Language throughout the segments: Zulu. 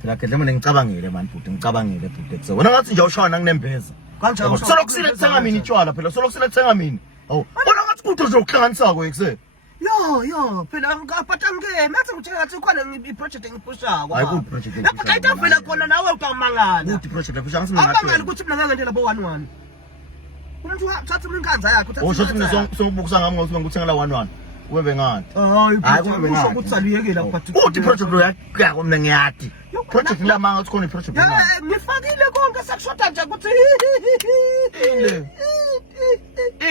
phela kedle mina ngicabangile man bhuti ngicabangile bhuti wena ngathi nje ushona nginembeza kanjani solokusile kuthenga mina itshwala phela solokusile kuthenga mina awu wena ngathi kude nje ukuhlanganisa kwekuse yo phela ngaphatha ngeke mathi ngitshela ngathi khona iproject engipushako hayi ku project lapha kayita phela khona nawe utamangala uthi project lapha ngisingathi ukuthi mina ngangentela bo 11 umuntu uthatha inkandla yakhe uthatha usho mina songibukusa ngami ngokuthi ngikuthenga la 11 webe ngani hayi usho ukuthi saliyekela but uthi project lo yakho mina ngiyathi project la manga uthi khona iproject ngifakile konke sekushoda nje ukuthi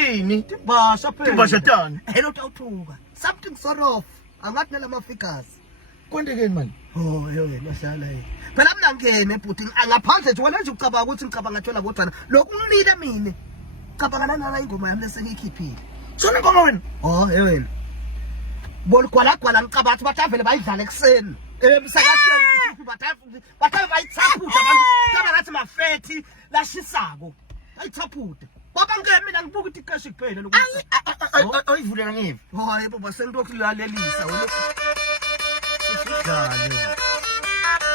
ini tibasha phela tibasha tani hello tawuthuka something sort of angathi nalama figures kwendekeni manje yena hlala yini phela mina ngene bhuti angaphandle nje wena nje ucabanga ukuthi ngicabanga thola kodwa lokhu ngimile mina cabanga nana ingoma yami lesengikhiphile sona ngoma wena yena bolkwala ngicabanga bathi bavele bayidlala ekseni emsakathe bathi bayithaphuda abantu ngathi mafethi lashisako ayithaphuda baba ngeke mina ngibuka ukuthi ikashi kuphela lokuthi ayivulela ngivi hayi baba sengilokulalelisa wena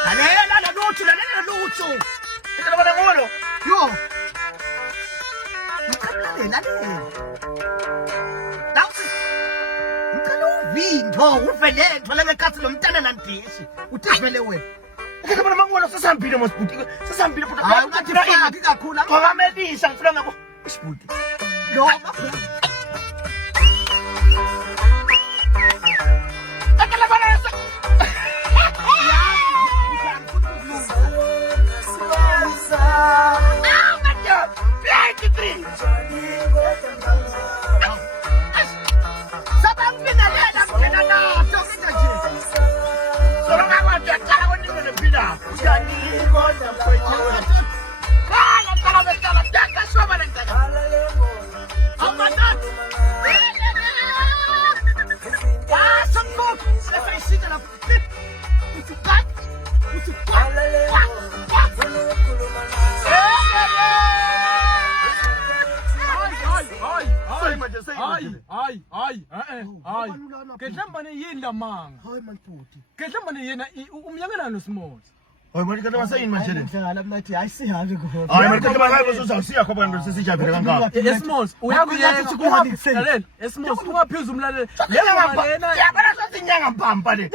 lalela lutho ngicela bana ngolo yo lalela Vinto uvele thola ngekhathi lo mntana nandishi uthi vele wena ukhetha bona mangibona sesihambile mosibhuti sesihambile futhi ngathi faki kakhulu angamelisa ngifuna ngabo isibhuti lo akala bana Kedlambane yini la manga hayi mantuti kedlambane yena umnyangana noSmos hayi manje kanti masayini manje le ngala mnathi ayisihambe ngoba hayi manje kanti bakayi bosuzawusiya khoba kanti sesijabule kangaka eSmos uyakuyenza ukuthi kuhambisele eSmos ungaphezulu umlaleli lena yabona sothi inyanga mpampa le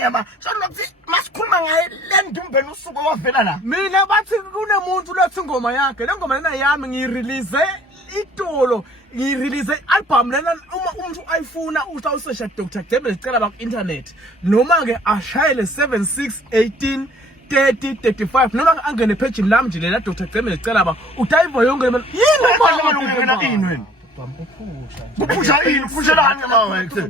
yabona sokuthi masikhuluma ngaye le ndumbeni usuku wavela la mina bathi kunemuntu lothi ingoma yakhe le ngoma lena yami ngiyirelease itolo ngirelease album lena uma umuntu ayifuna usawusearch Dr. Dembe sicela ba ku internet noma ke ashayele 7618 30 35 noma angene page lami nje lela Dr. Dembe sicela ba utayivo yonke le yini manje ungena ini wena kuphusha ini kuphushela manje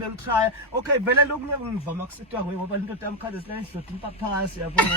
okay vele lokhu ngiyangivama kusitwa ngoba into yami khale silahla ihloti imphaphasi yabona